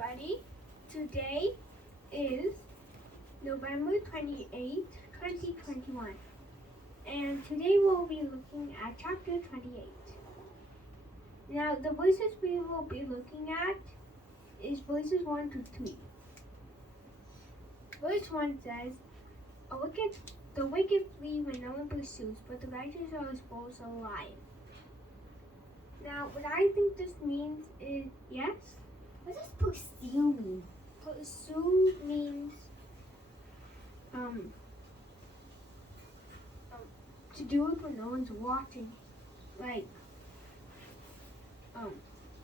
everybody. Today is November 28th, 2021. And today we'll be looking at chapter 28. Now, the verses we will be looking at is verses 1 to 3. Verse 1 says, The wicked flee when no one pursues, but the righteous are as bold as a lion. Now, what I think this means is, yes? What does pursue mean? Pursue means to do it when no one's watching. Like,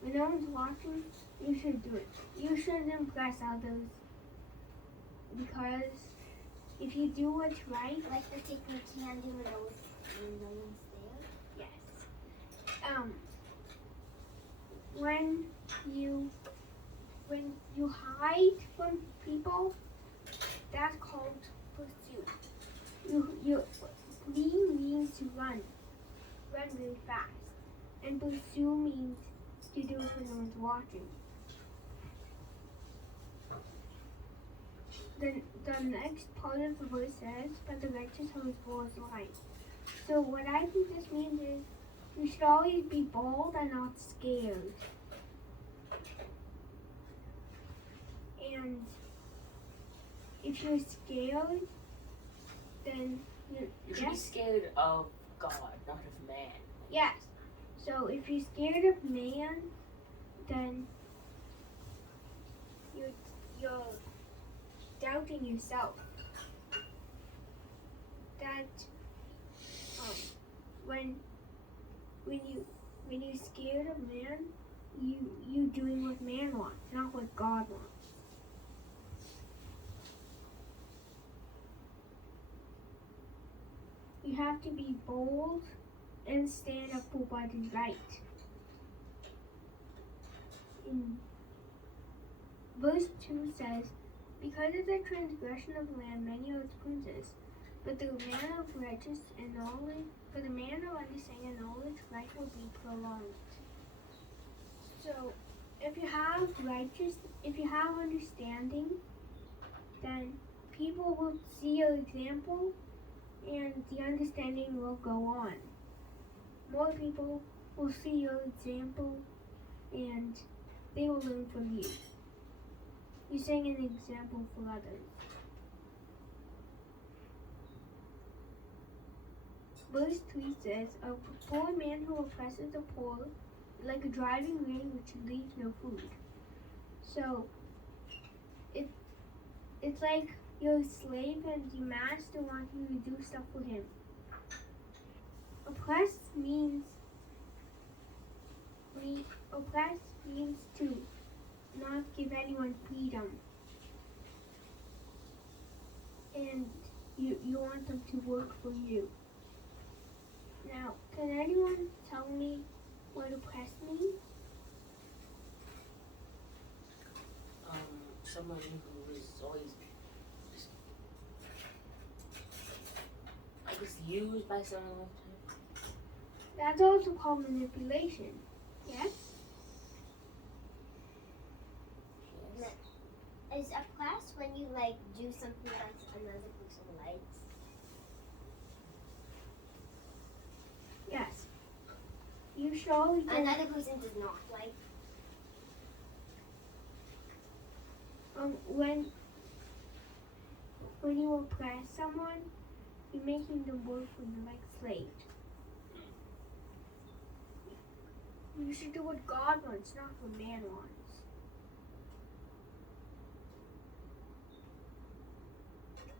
when no one's watching, you should do it. You should impress others. Because if you do what's right, Like the taking candy when no one's there? yes. When you hide from people, that's called pursuit. You flee means to run really fast, and pursue means to do it when no one's watching. The next part of the verse says, "But the righteous are as bold as lions." So what I think this means is you should always be bold and not scared. And if you're scared, then You should be scared of God, not of man. Yes. So if you're scared of man, then you're doubting yourself. That when you're scared of man, you doing what man wants, not what God wants. You have to be bold and stand up for what is right. In verse 2 says, "Because of the transgression of the land, many are its princes, but the man of righteous and knowledge, for the man of understanding and knowledge, life will be prolonged." So, if you have understanding, then people will see your example, and the understanding will go on. More people will see your example, and they will learn from you. You're setting an example for others. Verse 3 says, "A poor man who oppresses the poor is like a driving rain which leaves no food." So, it's like you're a slave and your master wants you to do stuff for him. Oppress means to not give anyone freedom. And you want them to work for you. Now, can anyone tell me what oppress means? Someone who is always just, I guess, used by someone. That's also called manipulation. Yes? Yes. Is oppress when you do something that another person likes? Yes. You should always do. Another person does not like. When you oppress someone, you're making them work for you like slaves. You should do what God wants, not what man wants.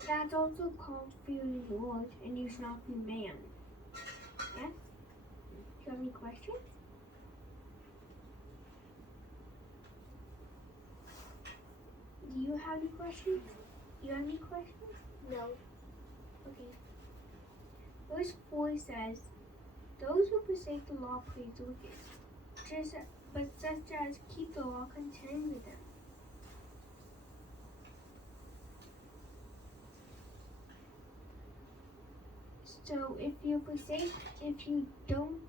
That's also called fearing the Lord, and you should not be man. Yes? Do you have any questions? Do you have any questions? Do you have any questions? No. Okay. Verse 4 says, "Those who forsake the law praise the wicked, but such as keep the law contend with them." So if you don't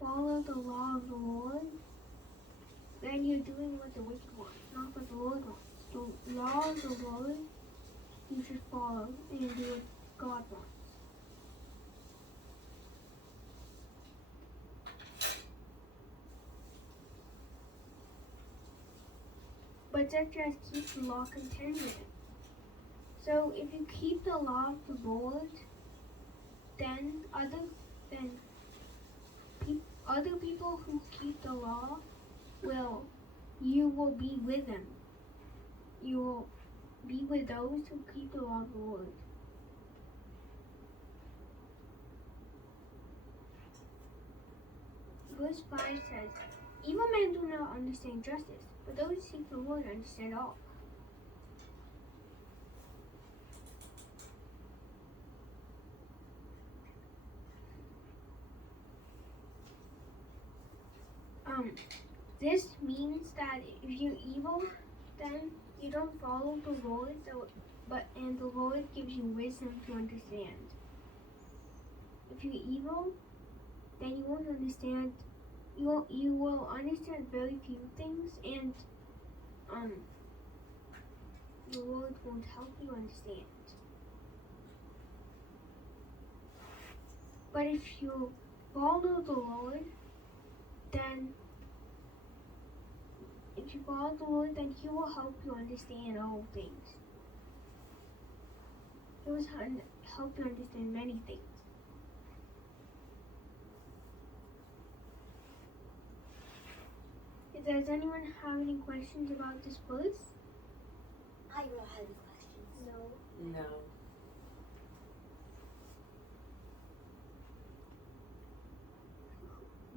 follow the law of the Lord, then you're doing what the wicked wants, not what the Lord wants. The law of the Lord you should follow and do what God wants. But such as keep the law contend with it. So if you keep the law of the Lord, then other people who keep the law you will be with them. You will be with those who keep the law of the Lord. Verse 5 says, evil men do not understand justice, but those who seek the Lord understand all. This means that if you're evil, then you don't follow the Lord, and the Lord gives you wisdom to understand. If you're evil, then you won't understand. You will understand very few things, and the Lord won't help you understand. But if you follow the Lord, then He will help you understand all things. He will help you understand many things. Does anyone have any questions about this verse? I don't have any questions. No.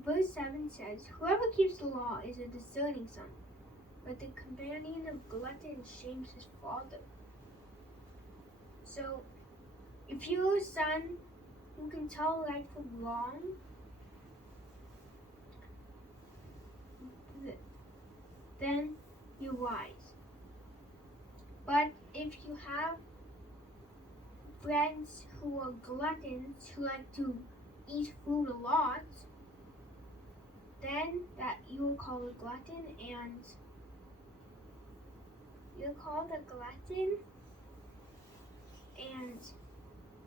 Verse 7 says, whoever keeps the law is a discerning son, but the companion of glutton shames his father. So, if you're a son who can tell right from wrong, then you're wise. But if you have friends who are gluttons, who like to eat food a lot, then that you will call a glutton, and you're called a glutton, and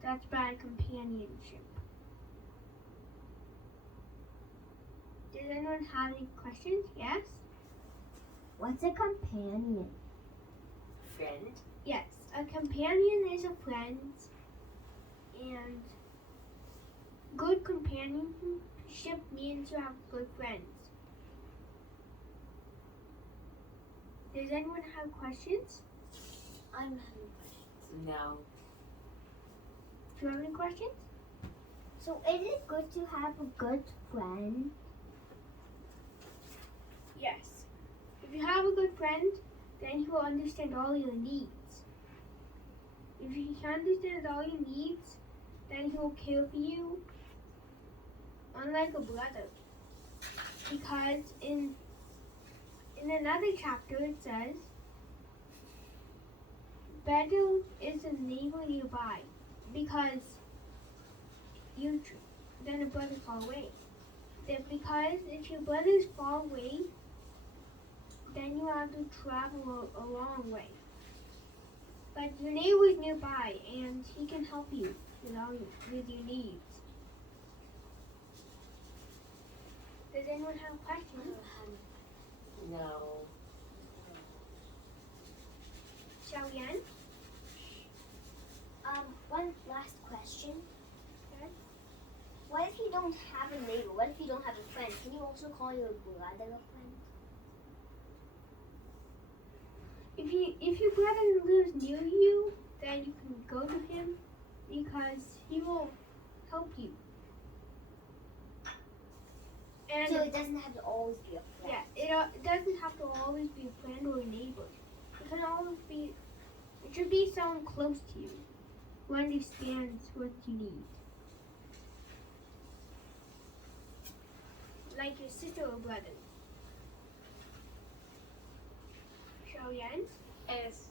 that's bad companionship. Does anyone have any questions? Yes? What's a companion? Friend? Yes, a companion is a friend, and good companionship means you have good friends. Does anyone have questions? I don't have any questions. No. Do you have any questions? So is it good to have a good friend? Yes. If you have a good friend, then he will understand all your needs. If he understands all your needs, then he will care for you, unlike a brother. Because in another chapter it says, better is a neighbor nearby because than a brother far away. Because if your brother is far away, then you have to travel a long way. But your neighbor is nearby, and he can help you with your needs. Does anyone have a question? No. Shall we end? One last question. Okay. What if you don't have a neighbor? What if you don't have a friend? Can you also call your brother a friend? If your brother lives near you, then you can go to him because he will help you. And So it doesn't have to always be a friend. yeah, it doesn't have to always be a friend or a neighbor. It should be someone close to you who understands what you need. Like your sister or brother. Shall we end? Yes.